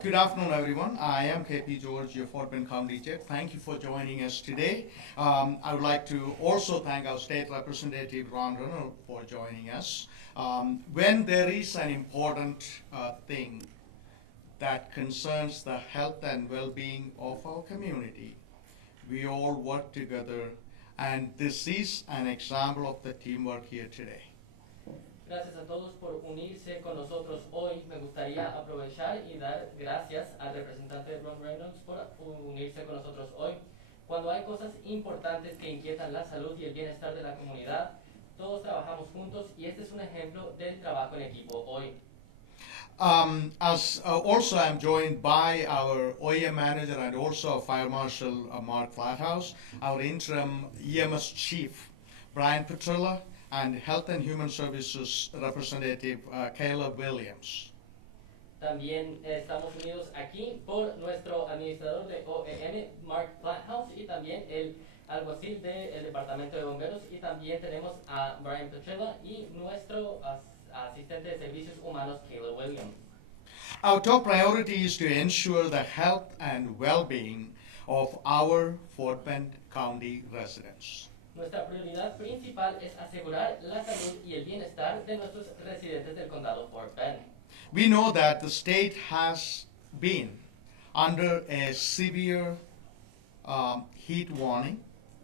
Good afternoon, everyone. I am KP George, your Fort Bend County Chair. Thank you for joining us today. I would like to also thank our State Representative Ron Reynolds for joining us. When there is an important thing that concerns the health and well-being of our community, we all work together, and this is an example of the teamwork here today. Gracias a todos por unirse con nosotros hoy. Me gustaría aprovechar y dar gracias al representante Ron Reynolds por unirse con nosotros hoy. Cuando hay cosas importantes que inquietan la salud y el bienestar de la comunidad, todos trabajamos juntos y este es un ejemplo del trabajo en equipo hoy. Also, I'm joined by our OEM manager and also Fire Marshal Mark Flathouse, our interim EMS chief Brian Petrella, and Health and Human Services Representative Kayla Williams. También estamos unidos aquí por nuestro administrador de OEM, Mark Flathouse, y también el alguacil del Departamento de Bomberos, y también tenemos a Brian Petrella y nuestro asistente de servicios humanos, Kayla Williams. Our top priority is to ensure the health and well-being of our Fort Bend County residents. Nuestra prioridad principal es asegurar la salud y el bienestar de nuestros residentes del condado Fort Bend. We know that the state has been under a severe heat warning.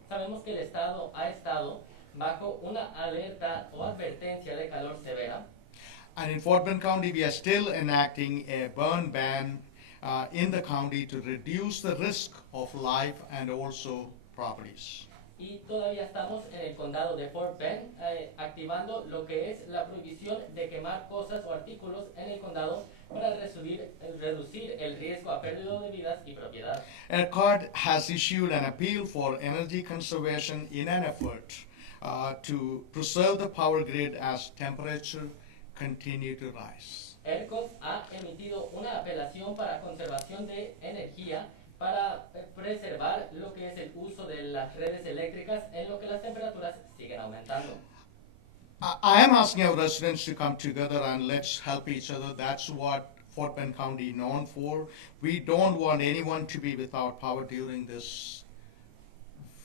Sabemos que el estado ha estado bajo una alerta o advertencia de calor severa. And in Fort Bend County, we are still enacting a burn ban in the county to reduce the risk of life and also properties. Y todavía estamos en el condado de Fort Bend activando lo que es la prohibición de quemar cosas o artículos en el condado para reducir el riesgo a pérdida de vidas y propiedad. ERCOT has issued an appeal for energy conservation in an effort to preserve the power grid as temperature continue to rise. ERCOT ha emitido una apelación para conservación de energía para preservar lo que es el uso de las redes eléctricas en lo que las temperaturas siguen aumentando. I am asking our residents to come together and let's help each other. That's what Fort Bend County is known for. We don't want anyone to be without power during this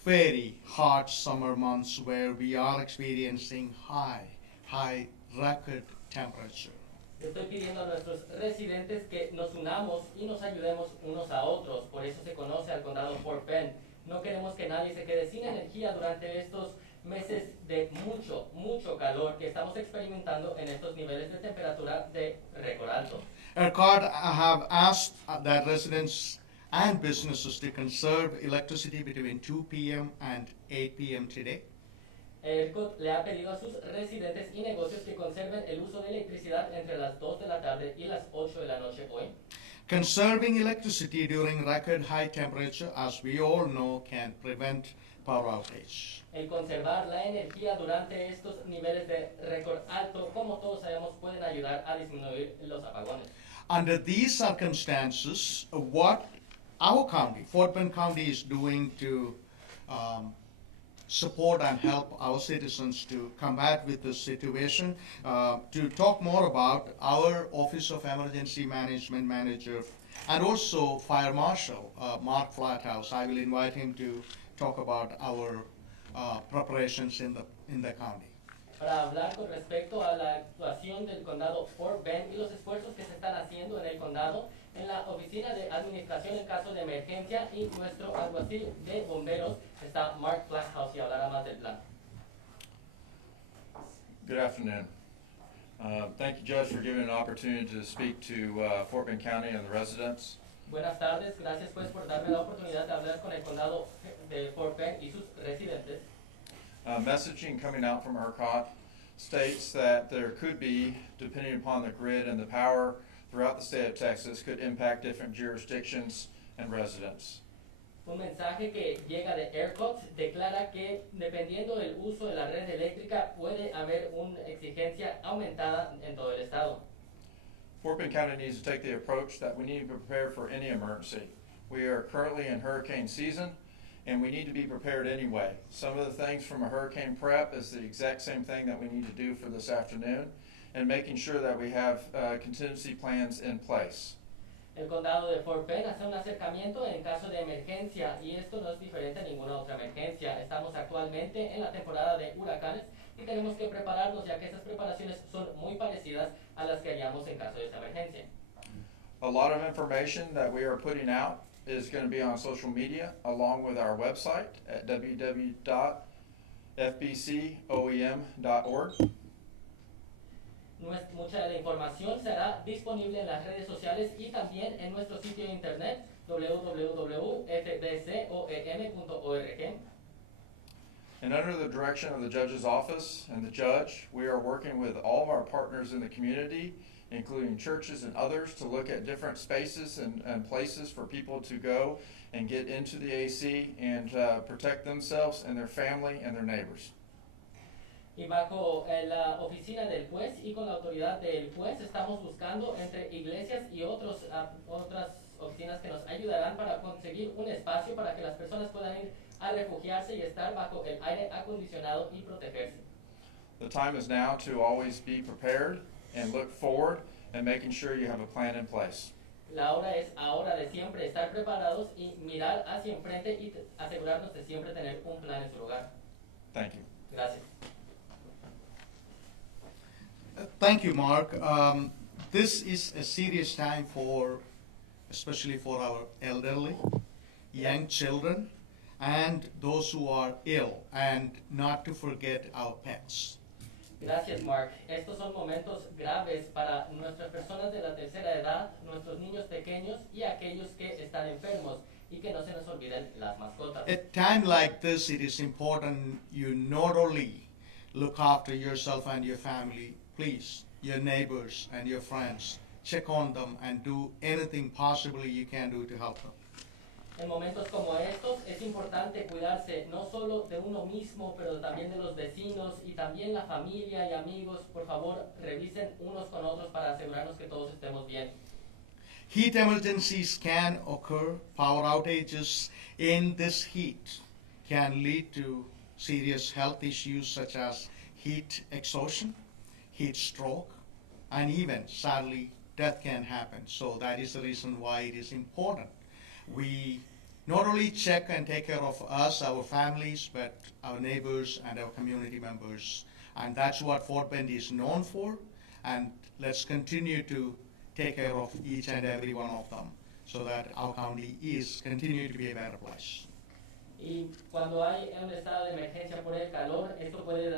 very hot summer months where we are experiencing high record temperature. Estoy pidiendo a nuestros residentes que nos unamos y nos ayudemos unos a otros. Por eso se conoce al condado Fort Bend. No queremos que nadie se quede sin energía durante estos meses de mucho calor que estamos experimentando en estos niveles de temperatura de récord alto. ERCOT have asked that residents and businesses to conserve electricity between 2 p.m. and 8 p.m. today. ERCOT le ha pedido a sus residentes y negocios que conserven el uso de electricidad entre las 2 de la tarde y las 8 de la noche hoy. Conserving electricity during record high temperature, as we all know, can prevent power outage. El conservar la energía durante estos niveles de récord alto, como todos sabemos, pueden ayudar a disminuir los apagones. Under these circumstances, what our county, Fort Bend County, is doing to support and help our citizens to combat with this situation. To talk more about our Office of Emergency Management Manager and also Fire Marshal Mark Flathouse. I will invite him to talk about our preparations in the county. Para hablar con respecto a la actuación del condado Fort Bend y los esfuerzos que se están haciendo en el condado, en la oficina de administración en caso de emergencia y nuestro alguacil de bomberos está Mark Flathouse y hablará más del plan. Good afternoon. Thank you, Judge, for giving an opportunity to speak to Fort Bend County and the residents. Buenas tardes, gracias pues por darme la oportunidad de hablar con el condado de Fort Bend y sus residentes. Messaging coming out from ERCOT states that there could be, depending upon the grid and the power throughout the state of Texas, could impact different jurisdictions and residents. Un mensaje que llega de ERCOT declara que dependiendo del uso de la red eléctrica puede haber una exigencia aumentada en todo el estado. Fort Bend County needs to take the approach that we need to be prepared for any emergency. We are currently in hurricane season, and we need to be prepared anyway. Some of the things from a hurricane prep is the exact same thing that we need to do for this afternoon, and making sure that we have contingency plans in place. El condado de Fort Bend hace un acercamiento en caso de emergencia y esto no es diferente a ninguna otra emergencia. Estamos actualmente en la temporada de huracanes y tenemos que prepararnos ya que esas preparaciones son muy parecidas a las que haríamos en caso de esa emergencia. A lot of information that we are putting out is going to be on social media along with our website at www.fbcoem.org. Mucha de la información será disponible en las redes sociales y también en nuestro sitio de internet www.fbcoem.org. And under the direction of the judge's office and the judge, we are working with all of our partners in the community, including churches and others, to look at different spaces and places for people to go and get into the AC and protect themselves and their family and their neighbors. Y bajo la oficina del juez y con la autoridad del juez estamos buscando entre iglesias y otras oficinas que nos ayudarán para conseguir un espacio para que las personas puedan ir a refugiarse y estar bajo el aire acondicionado y protegerse. The time is now to always be prepared and look forward and making sure you have a plan in place. La hora es ahora de siempre estar preparados y mirar hacia enfrente y asegurarnos de siempre tener un plan en su lugar. Thank you. Gracias. Thank you, Mark. This is a serious time especially for our elderly, young children, and those who are ill, and not to forget our pets. Gracias, Mark. Estos son momentos graves para nuestras personas de la tercera edad, nuestros niños pequeños y aquellos que están enfermos, y que no se nos olviden las mascotas. At time like this, it is important you not only look after yourself and your family, please, your neighbors and your friends, check on them and do anything possibly you can do to help them. En momentos como estos es importante cuidarse no solo de uno mismo, pero también de los vecinos y también la familia y amigos. Por favor, revisen unos con otros para asegurarnos que todos estemos bien. Heat emergencies can occur. Power outages in this heat can lead to serious health issues such as heat exhaustion, heat stroke, and even, sadly, death can happen. So that is the reason why it is important. We not only check and take care of us, our families, but our neighbors and our community members. And that's what Fort Bend is known for. And let's continue to take care of each and every one of them so that our county is continue to be a better place. Y cuando hay un estado de emergencia por el calor, esto puede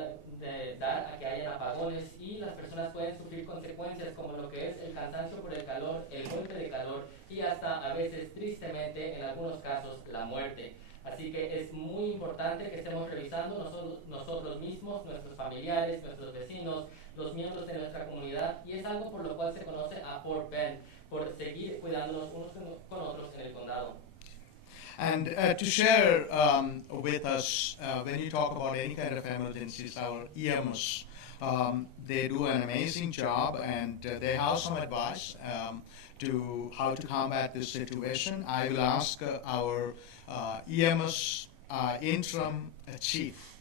dar a que hayan apagones y las personas pueden sufrir consecuencias como lo que es el cansancio por el calor, el golpe de calor y hasta a veces, tristemente, en algunos casos, la muerte. Así que es muy importante que estemos revisando nosotros mismos, nuestros familiares, nuestros vecinos, los miembros de nuestra comunidad, y es algo por lo cual se conoce a Fort Bend, por seguir cuidándonos unos con otros en el condado. And to share with us, when you talk about any kind of emergencies, our EMS, they do an amazing job, and they have some advice to how to combat this situation. I will ask our EMS interim chief,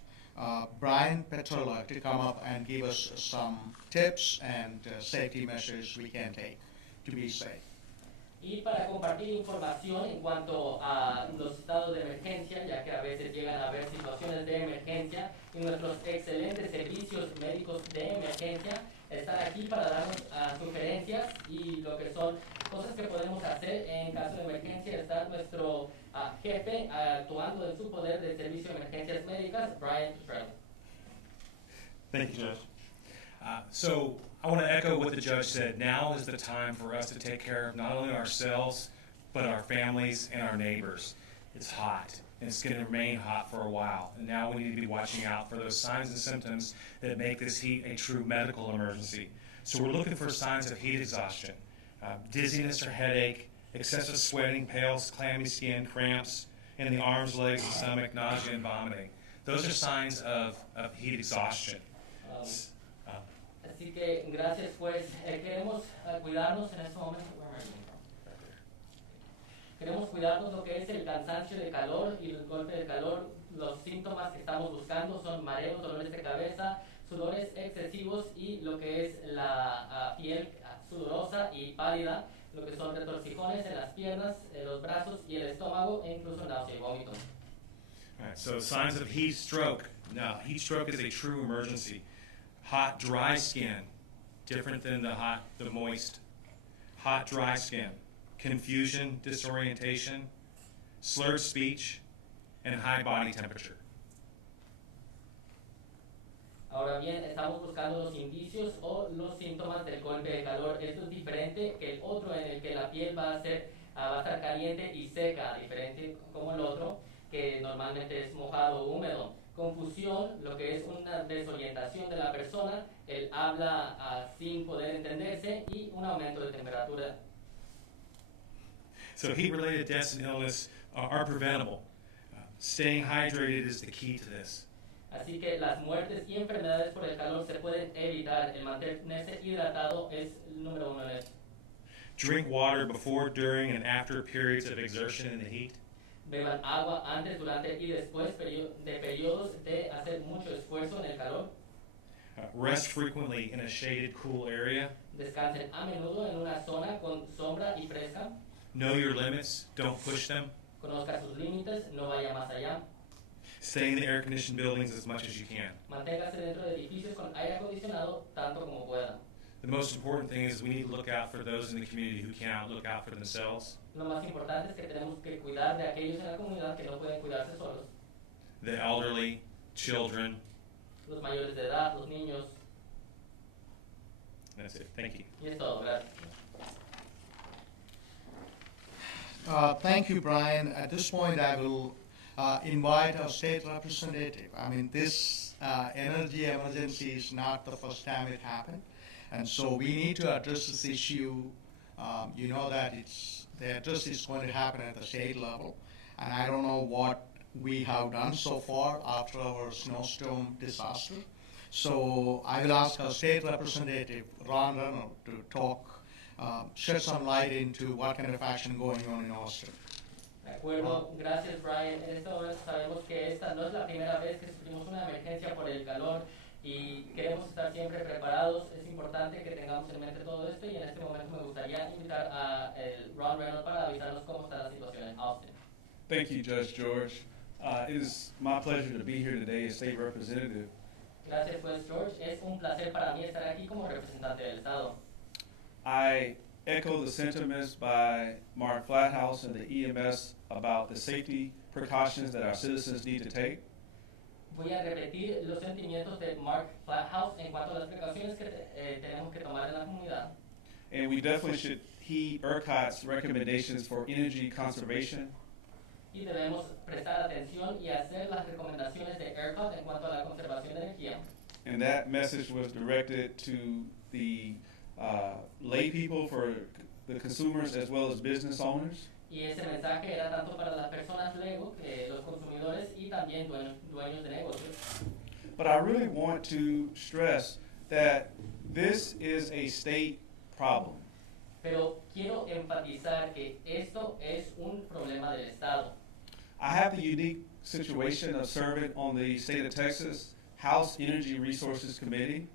Brian Petrola, to come up and give us some tips and safety measures we can take to be safe. Y para compartir información en cuanto a los estados de emergencia, ya que a veces llegan a haber situaciones de emergencia y nuestros excelentes servicios médicos de emergencia están aquí para darnos sugerencias y lo que son cosas que podemos hacer en caso de emergencia. Está nuestro jefe actuando en su poder de servicio de emergencias médicas, Brian Petrola. Thank you, Judge. So I want to echo what the judge said. Now is the time for us to take care of not only ourselves, but our families and our neighbors. It's hot, and it's going to remain hot for a while. And now we need to be watching out for those signs and symptoms that make this heat a true medical emergency. So we're looking for signs of heat exhaustion, dizziness or headache, excessive sweating, pale, clammy skin, cramps in the arms, legs, and stomach, nausea, and vomiting. Those are signs of heat exhaustion. Así que gracias, pues queremos cuidarnos en este momento. Queremos cuidarnos lo que es el cansancio de calor y el golpe de calor. Los síntomas que estamos buscando son mareos, dolores de cabeza, sudores excesivos y lo que es la piel sudorosa y pálida. lo que son retorcijones en las piernas, en los brazos y el estómago, e incluso náusea y vómito. All right, so signs of heat stroke. Now, heat stroke is a true emergency. Hot, dry skin, different than the moist. Hot, dry skin, confusion, disorientation, slurred speech, and high body temperature. Ahora bien, estamos buscando los indicios o los síntomas del golpe de calor. Esto es diferente que el otro, en el que la piel va a estar caliente y seca, diferente como el otro, que normalmente es mojado o húmedo. Confusión, lo que es una desorientación de la persona, el habla sin poder entenderse, y un aumento de temperatura. So heat-related deaths and illness are preventable. Staying hydrated is the key to this. Así que las muertes y enfermedades por el calor se pueden evitar. El mantenerse hidratado es el número uno en esto. Drink water before, during, and after periods of exertion in the heat. Beban agua antes, durante y después de periodos de hacer mucho esfuerzo en el calor. Rest frequently in a shaded, cool area. Descansen a menudo en una zona con sombra y fresca. Know your limits. Don't push them. Conozca sus límites, no vaya más allá. Stay in the air-conditioned buildings as much as you can. Manténgase dentro de edificios con aire acondicionado tanto como pueda. The most important thing is we need to look out for those in the community who cannot look out for themselves. Lo más importante es que tenemos que cuidar de aquellos en la comunidad que no pueden cuidarse solos. The elderly, children. Los mayores de edad, los niños. That's it. Thank you. Y es todo, gracias. Thank you, Brian. At this point, I will invite our state representative. I mean, this energy emergency is not the first time it happened, and so we need to address this issue. You know that the address is going to happen at the state level, and I don't know what we have done so far after our snowstorm disaster. So I will ask our state representative, Ron Reynolds, to talk, shed some light into what kind of action going on in Austin. De acuerdo, gracias Brian. En este momento sabemos que esta no es la primera vez que sufrimos una emergencia por el calor y queremos estar siempre preparados. Es importante que tengamos en mente todo esto, y en este momento me gustaría invitar a Ron Reynolds para avisarnos cómo está la situación en Austin. Thank you, Judge George. It is my pleasure to be here today as state representative. Gracias, juez George. Es un placer para mí estar aquí como representante del Estado. I echo the sentiments by Mark Flathouse and the EMS about the safety precautions that our citizens need to take. Voy a repetir los sentimientos de Mark Flathouse en cuanto a las precauciones que tenemos que tomar en la comunidad. And we definitely should heed ERCOT's recommendations for energy conservation. Y debemos prestar atención y hacer las recomendaciones de ERCOT en cuanto a la conservación de energía. And that message was directed to the lay people, for the consumers, as well as business owners. Y ese mensaje era tanto para las personas luego, que los consumidores, y también dueños de negocios. But I really want to stress that this is a state problem. Pero quiero enfatizar que esto es un problema del Estado. I have the unique situation of serving on the state of Texas House Energy Resources Committee.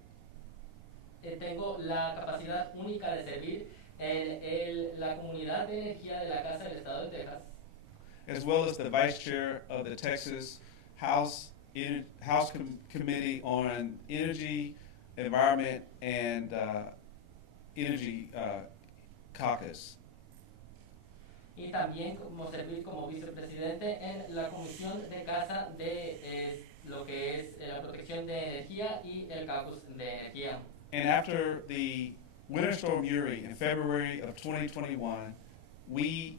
Tengo la capacidad única de servir en la comunidad de energía de la Casa del Estado de Texas, as well as the vice chair of the Texas House Committee on Energy, Environment, and Energy Caucus. y también servir como vicepresidente en la Comisión de Casa de lo que es la protección de energía y el caucus de energía. And after the Winter Storm Uri in February of 2021, we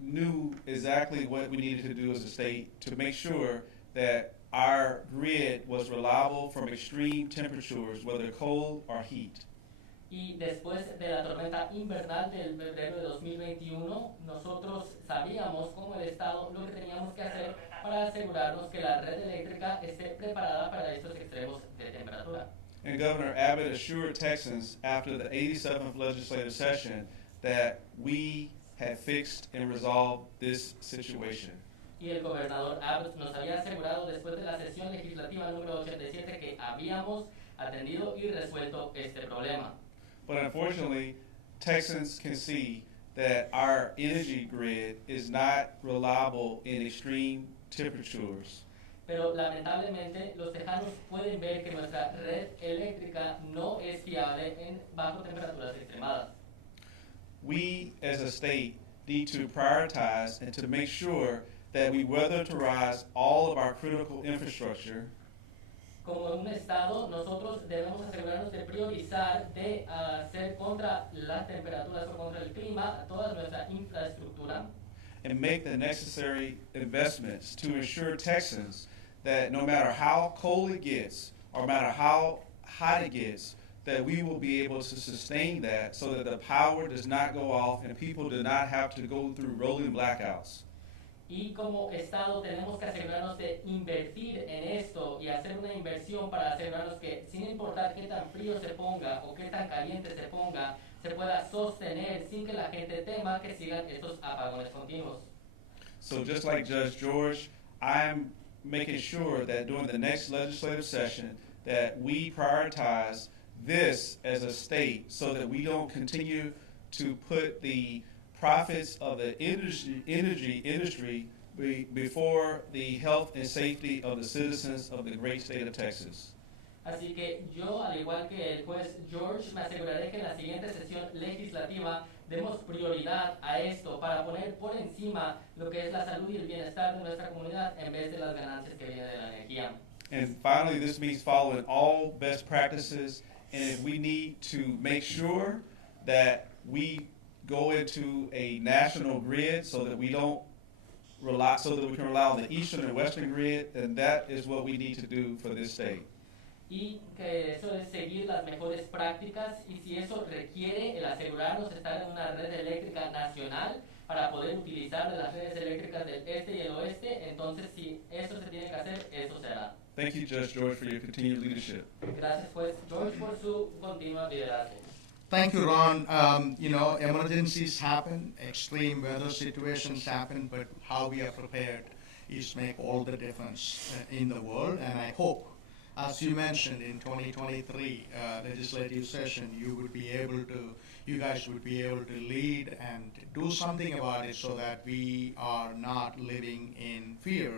knew exactly what we needed to do as a state to make sure that our grid was reliable from extreme temperatures, whether cold or heat. Y después de la tormenta invernal del febrero de 2021, nosotros sabíamos como el Estado lo que teníamos que hacer para asegurarnos que la red eléctrica esté preparada para estos extremos de temperatura. And Governor Abbott assured Texans after the 87th legislative session that we had fixed and resolved this situation. Y el gobernador Abbott nos había asegurado después de la sesión legislativa número 87 que habíamos atendido y resuelto este problema. But unfortunately, Texans can see that our energy grid is not reliable in extreme temperatures. Pero lamentablemente los tejanos pueden ver que nuestra red eléctrica no es fiable bajo temperaturas extremadas. We as a state need to prioritize and to make sure that we weatherize all of our critical infrastructure. Como un estado, nosotros debemos asegurarnos de priorizar, de hacer contra las temperaturas o contra el clima toda nuestra infraestructura. And make the necessary investments to ensure Texans that no matter how cold it gets or no matter how hot it gets, that we will be able to sustain that so that the power does not go off and people do not have to go through rolling blackouts. Y como Estado tenemos que asegurarnos de invertir en esto y hacer una inversión para asegurarnos que sin importar qué tan frío se ponga o qué tan caliente se ponga, se pueda sostener sin que la gente tema que sigan estos apagones continuos. So just like Judge George, I'm making sure that during the next legislative session that we prioritize this as a state so that we don't continue to put the profits of the energy industry before the health and safety of the citizens of the great state of Texas. Así que yo, al igual que el juez George, me aseguraré que en la siguiente sesión legislativa demos prioridad a esto para poner por encima lo que es la salud y el bienestar de nuestra comunidad en vez de las ganancias que vienen de la energía. And finally, this means following all best practices, and if we need to make sure that we go into a national grid so that we don't rely, so that we can rely on the eastern and western grid, then that is what we need to do for this state. Y que eso es seguir las mejores prácticas y si eso requiere el asegurarnos de estar en una red eléctrica nacional para poder utilizar de las redes eléctricas del este y el oeste, entonces si eso se tiene que hacer, eso será. Thank you, Judge George, for your continued leadership. Gracias, juez George, por su continuo liderazgo. Thank you, Ron. Emergencies happen, extreme weather situations happen, but how we are prepared is make all the difference in the world. And I hope, as you mentioned in 2023 legislative session, you guys would be able to lead and do something about it so that we are not living in fear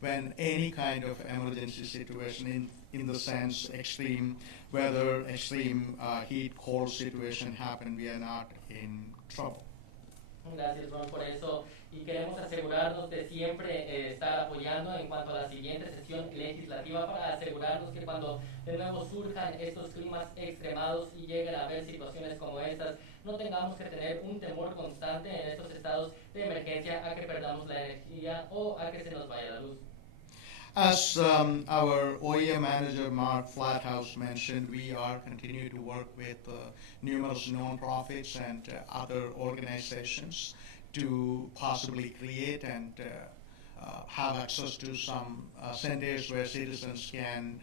when any kind of emergency situation in the sense extreme weather, extreme heat, cold situation happen, we are not in trouble. Gracias, Ron, por eso. Y queremos asegurarnos de siempre estar apoyando en cuanto a la siguiente sesión legislativa para asegurarnos que cuando de nuevo surjan estos climas extremados y lleguen a haber situaciones como estas, no tengamos que tener un temor constante en estos estados de emergencia a que perdamos la energía o a que se nos vaya la luz. As our OEM manager Mark Flathouse mentioned, we are continuing to work with numerous nonprofits and other organizations to possibly create and have access to some centers where citizens can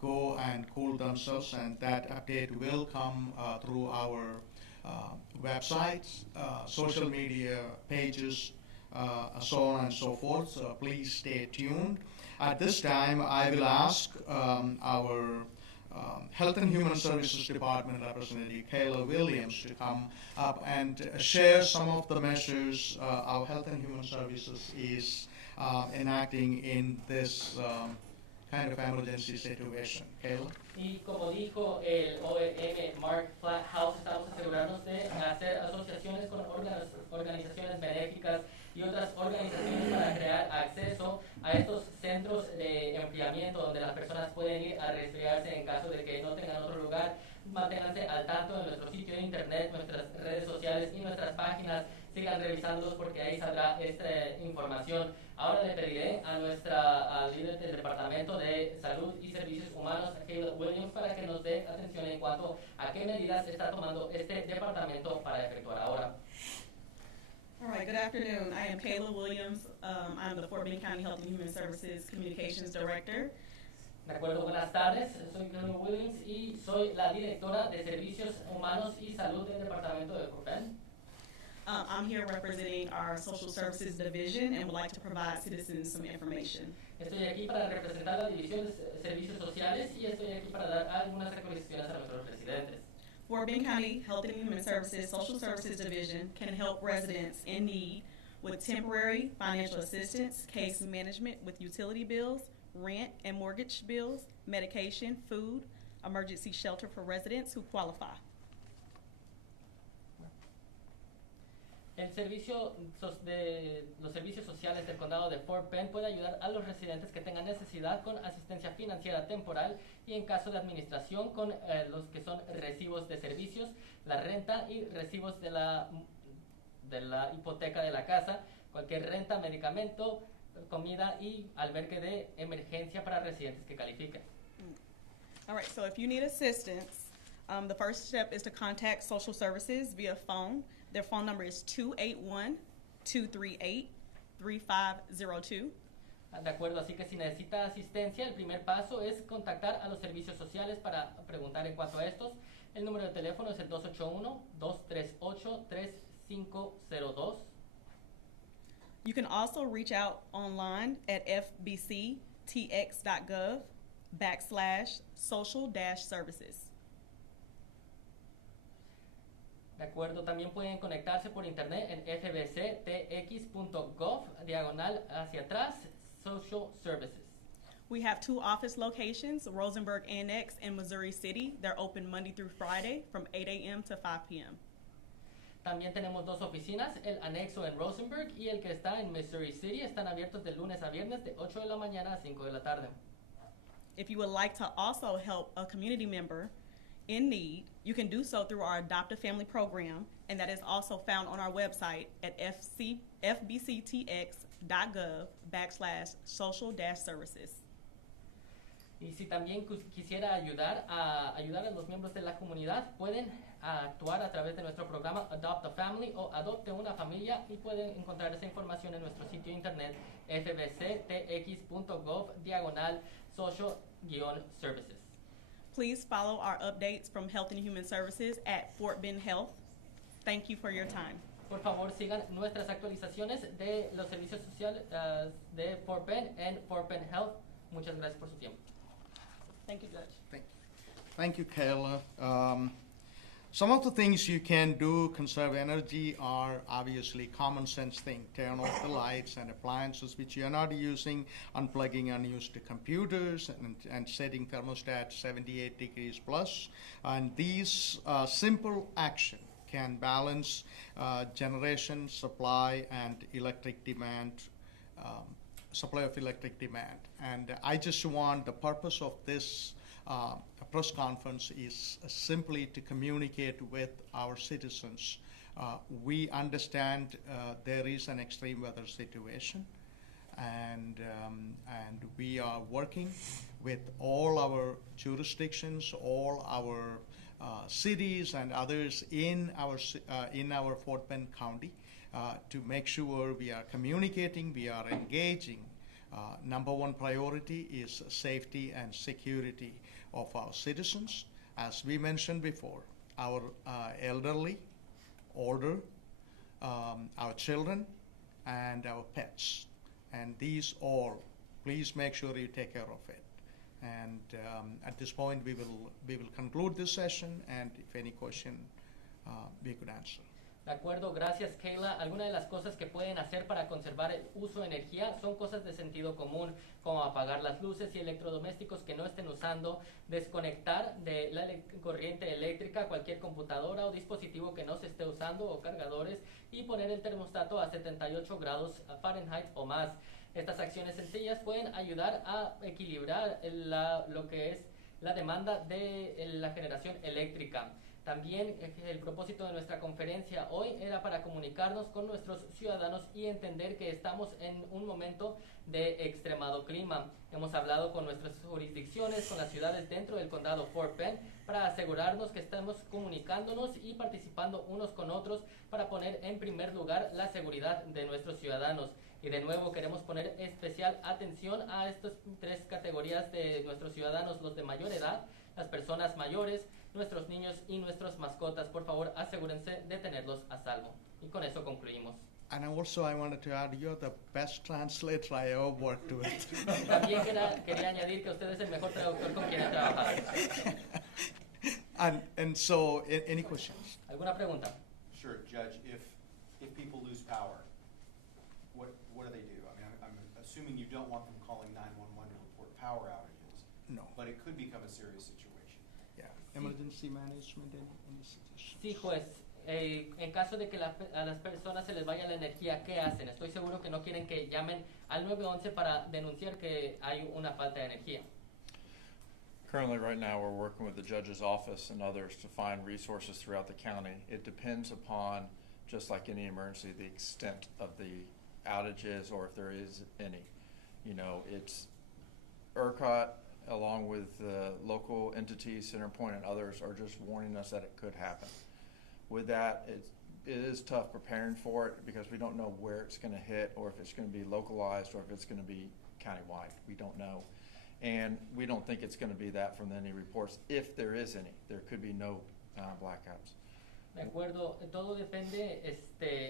go and cool themselves, and that update will come through our websites, social media pages, so on and so forth. So please stay tuned. At this time, I will ask our Health and Human Services Department Representative Kayla Williams to come up and share some of the measures our Health and Human Services is enacting in this kind of emergency situation. Kayla? Y como dijo el OEM Mark Flathouse, estamos asegurándonos de hacer asociaciones con organizaciones benéficas y otras organizaciones para crear acceso a estos centros de enfriamiento donde las personas pueden ir a resfriarse en caso de que no tengan otro lugar. Manténganse al tanto en nuestro sitio de internet, nuestras redes sociales y nuestras páginas. Sigan revisándolos porque ahí saldrá esta información. Ahora le pediré a nuestra líder del Departamento de Salud y Servicios Humanos, Kayla Williams, para que nos dé atención en cuanto a qué medidas está tomando este departamento para efectuar ahora. All right, good afternoon. I am Kayla Williams. I'm the Fort Bend County Health and Human Services Communications Director. De acuerdo, buenas tardes. Soy Kayla Williams y soy la directora de Servicios Humanos y Salud del Departamento de Fort Bend. I'm here representing our Social Services Division and would like to provide citizens some information. Estoy aquí para representar la División de Servicios Sociales y estoy aquí para dar algunas actualizaciones a nuestros residentes. Fort Bend County Health and Human Services Social Services Division can help residents in need with temporary financial assistance, case management with utility bills, rent and mortgage bills, medication, food, emergency shelter for residents who qualify. Los servicios sociales del condado de Fort Bend puede ayudar a los residentes que tengan necesidad con asistencia financiera temporal y en caso de administración con los que son recibos de servicios, la renta y recibos de la hipoteca de la casa, cualquier renta, medicamento, comida y albergue de emergencia para residentes que califiquen. All right, so if you need assistance, the first step is to contact social services via phone. Their phone number is 281-238-3502. De acuerdo, así que si necesita asistencia, el primer paso es contactar a los servicios sociales para preguntar en cuanto a estos. El número de teléfono es el 281-238-3502. You can also reach out online at fbctx.gov/social-services. De acuerdo, también pueden conectarse por internet en fbctx.gov, diagonal hacia atrás, social services. We have 2 office locations, Rosenberg Annex and Missouri City. They're open Monday through Friday from 8 a.m. to 5 p.m. También tenemos 2 oficinas, el anexo en Rosenberg y el que está en Missouri City. Están abiertos de lunes a viernes de 8 de la mañana a 5 de la tarde. If you would like to also help a community member in need, you can do so through our Adopt a Family program, and that is also found on our website at fbctx.gov/social-services. Y si también quisiera ayudar a los miembros de la comunidad, pueden actuar a través de nuestro programa Adopt a Family o Adopte una Familia y pueden encontrar esa información en nuestro sitio internet fbctx.gov/social-services. Please follow our updates from Health and Human Services at Fort Bend Health. Thank you for your time. Por favor, sigan nuestras actualizaciones de los servicios sociales de Fort Bend en Fort Bend Health. Muchas gracias por su tiempo. Thank you, Judge. Thank you, Kayla. Some of the things you can do conserve energy are obviously common sense things. Turn off the lights and appliances which you're not using, unplugging unused computers, and setting thermostat 78 degrees plus. And these simple action can balance generation, supply, and electric demand, supply of electric demand. And I just want the purpose of this press conference is simply to communicate with our citizens. We understand there is an extreme weather situation, and we are working with all our jurisdictions, all our cities and others in our Fort Bend County to make sure we are communicating, we are engaging. Number one priority is safety and security of our citizens. As we mentioned before, our elderly, older, our children, and our pets. And these all, please make sure you take care of it. And at this point, we will conclude this session, and if any question, we could answer. De acuerdo, gracias Kayla. Algunas de las cosas que pueden hacer para conservar el uso de energía son cosas de sentido común, como apagar las luces y electrodomésticos que no estén usando, desconectar de la corriente eléctrica cualquier computadora o dispositivo que no se esté usando o cargadores y poner el termostato a 78 grados Fahrenheit o más. Estas acciones sencillas pueden ayudar a equilibrar lo que es la demanda de la generación eléctrica. También el propósito de nuestra conferencia hoy era para comunicarnos con nuestros ciudadanos y entender que estamos en un momento de extremado clima. Hemos hablado con nuestras jurisdicciones, con las ciudades dentro del condado Fort Bend, para asegurarnos que estamos comunicándonos y participando unos con otros para poner en primer lugar la seguridad de nuestros ciudadanos. Y de nuevo queremos poner especial atención a estas 3 categorías de nuestros ciudadanos: los de mayor edad, las personas mayores, nuestros niños y nuestras mascotas. Por favor, asegúrense de tenerlos a salvo. Y con eso concluimos. And also I wanted to add, you're the best translator I ever worked with. También quería añadir que usted es el mejor traductor con quien he trabajado. And so, any questions? ¿Alguna pregunta? Sure, Judge, if people lose power, what do they do? I mean, I'm assuming you don't want them calling 911 to report power outages, No. but it could become a serious situation. Yeah. Emergency management, any suggestions? Sí, juez. En caso de que a las personas se les vaya la energía, ¿qué hacen? Estoy seguro que no quieren que llamen al 911 para denunciar que hay una falta de energía. Currently, right now, we're working with the judge's office and others to find resources throughout the county. It depends upon, just like any emergency, the extent of the outages or if there is any. You know, it's ERCOT, along with local entities, Centerpoint and others, are just warning us that it could happen. With that, it is tough preparing for it because we don't know where it's going to hit or if it's going to be localized or if it's going to be countywide. We don't know. And we don't think it's going to be that from any reports, if there is any. There could be no blackouts. De acuerdo, todo depende,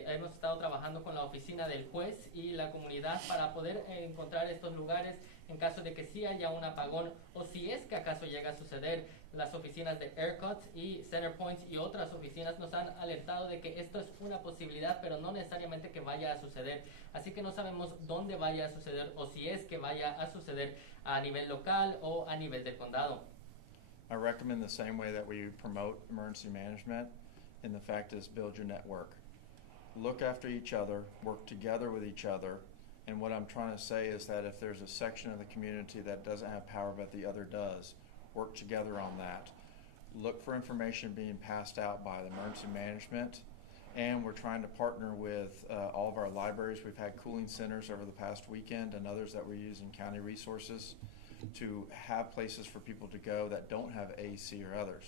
hemos estado trabajando con la oficina del juez y la comunidad para poder encontrar estos lugares en caso de que sí haya un apagón o si es que acaso llega a suceder. Las oficinas de ERCOT y Centerpoint y otras oficinas nos han alertado de que esto es una posibilidad, pero no necesariamente que vaya a suceder. Así que no sabemos dónde vaya a suceder o si es que vaya a suceder a nivel local o a nivel del condado. I recommend the same way that we promote emergency management, and the fact is build your network. Look after each other, work together with each other, and what I'm trying to say is that if there's a section of the community that doesn't have power but the other does, work together on that. Look for information being passed out by the emergency management, and we're trying to partner with all of our libraries. We've had cooling centers over the past weekend and others that we're using county resources to have places for people to go that don't have AC or others.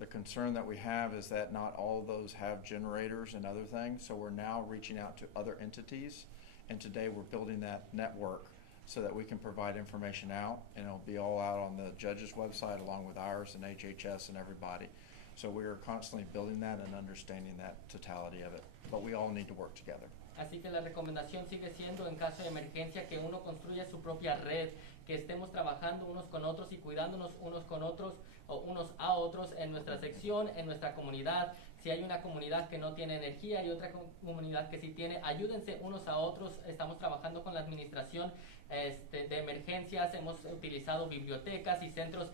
The concern that we have is that not all of those have generators and other things, so we're now reaching out to other entities, and today we're building that network so that we can provide information out, and it'll be all out on the judge's website along with ours and HHS and everybody. So we are constantly building that and understanding that totality of it, but we all need to work together. Así que la recomendación sigue siendo, en caso de emergencia, que uno construya su propia red, que estemos trabajando unos con otros y cuidándonos unos con otros o unos a otros en nuestra sección, en nuestra comunidad. Si hay una comunidad que no tiene energía y otra comunidad que sí tiene, ayúdense unos a otros. Estamos trabajando con la administración de emergencias, hemos utilizado bibliotecas y centros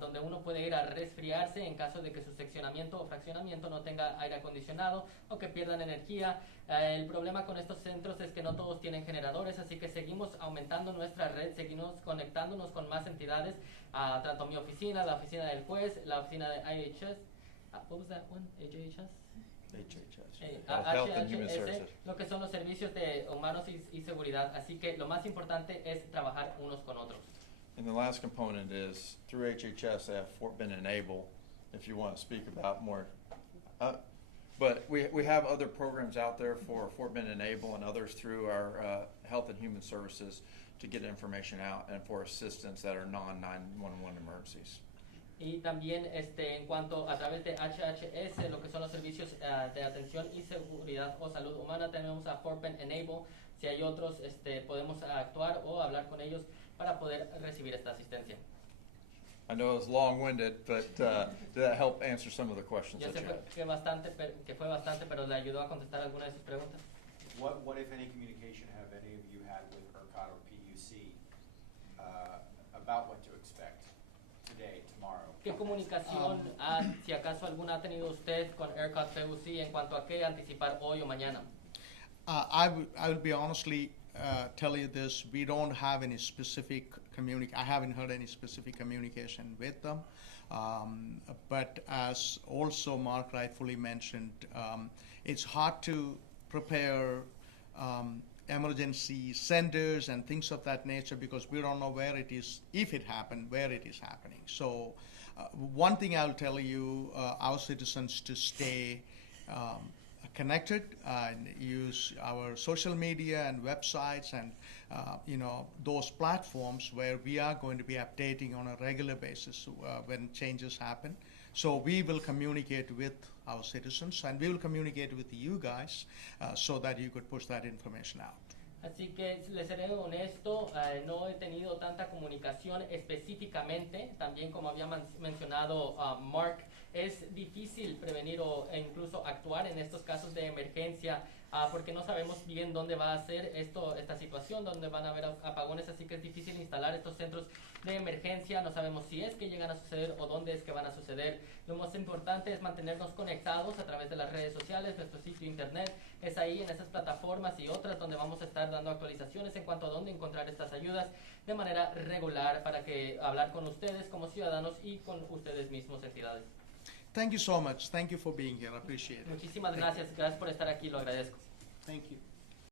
donde uno puede ir a resfriarse en caso de que su seccionamiento o fraccionamiento no tenga aire acondicionado o que pierdan energía. El problema con estos centros es que no todos tienen generadores, así que seguimos aumentando nuestra red, seguimos conectándonos con más entidades, tanto mi oficina, la oficina del juez, la oficina de IHS. What was that one? HHS? HHS. Health and Human Services. Lo que son los servicios de humanos y seguridad. Así que lo más importante es trabajar unos con otros. And the last component is through HHS, they have Fort Bend Enable, if you want to speak about more. But we have other programs out there for Fort Bend Enable and others through our Health and Human Services to get information out and for assistance that are non-911 emergencies. Y también en cuanto a través de HHS, lo que son los servicios de atención y seguridad o salud humana, tenemos a Fort Bend Enable. Si hay otros, podemos actuar o hablar con ellos para poder recibir esta asistencia. I know it was long-winded, but did that help answer some of the questions Ya that sé you had? que fue bastante, pero le ayudó a contestar algunas de sus preguntas. What if any communication have any of you had with ERCOT or PUC about what to expect today, tomorrow? ¿Qué comunicación, si acaso alguna, ha tenido usted con ERCOT PUC en cuanto a qué anticipar hoy o mañana? I will be honestly tell you this. We don't have any specific I haven't heard any specific communication with them. But as also Mark rightfully mentioned, it's hard to prepare emergency centers and things of that nature because we don't know where it is, if it happened, where it is happening. So one thing I'll tell you, our citizens to stay connected and use our social media and websites and those platforms where we are going to be updating on a regular basis when changes happen. So we will communicate with our citizens and we will communicate with you guys so that you could push that information out. Así que les seré honesto, no he tenido tanta comunicación específicamente, también como había mencionado Mark, es difícil prevenir e incluso actuar en estos casos de emergencia porque no sabemos bien dónde va a ser esta situación, dónde van a haber apagones, así que es difícil instalar estos centros de emergencia, no sabemos si es que llegan a suceder o dónde es que van a suceder. Lo más importante es mantenernos conectados a través de las redes sociales, nuestro sitio internet, es ahí en esas plataformas y otras donde vamos a estar dando actualizaciones en cuanto a dónde encontrar estas ayudas de manera regular para que hablar con ustedes como ciudadanos y con ustedes mismos, entidades. Thank you so much. Thank you for being here. I appreciate it. Muchísimas gracias, gracias por estar aquí, lo agradezco. Thank you.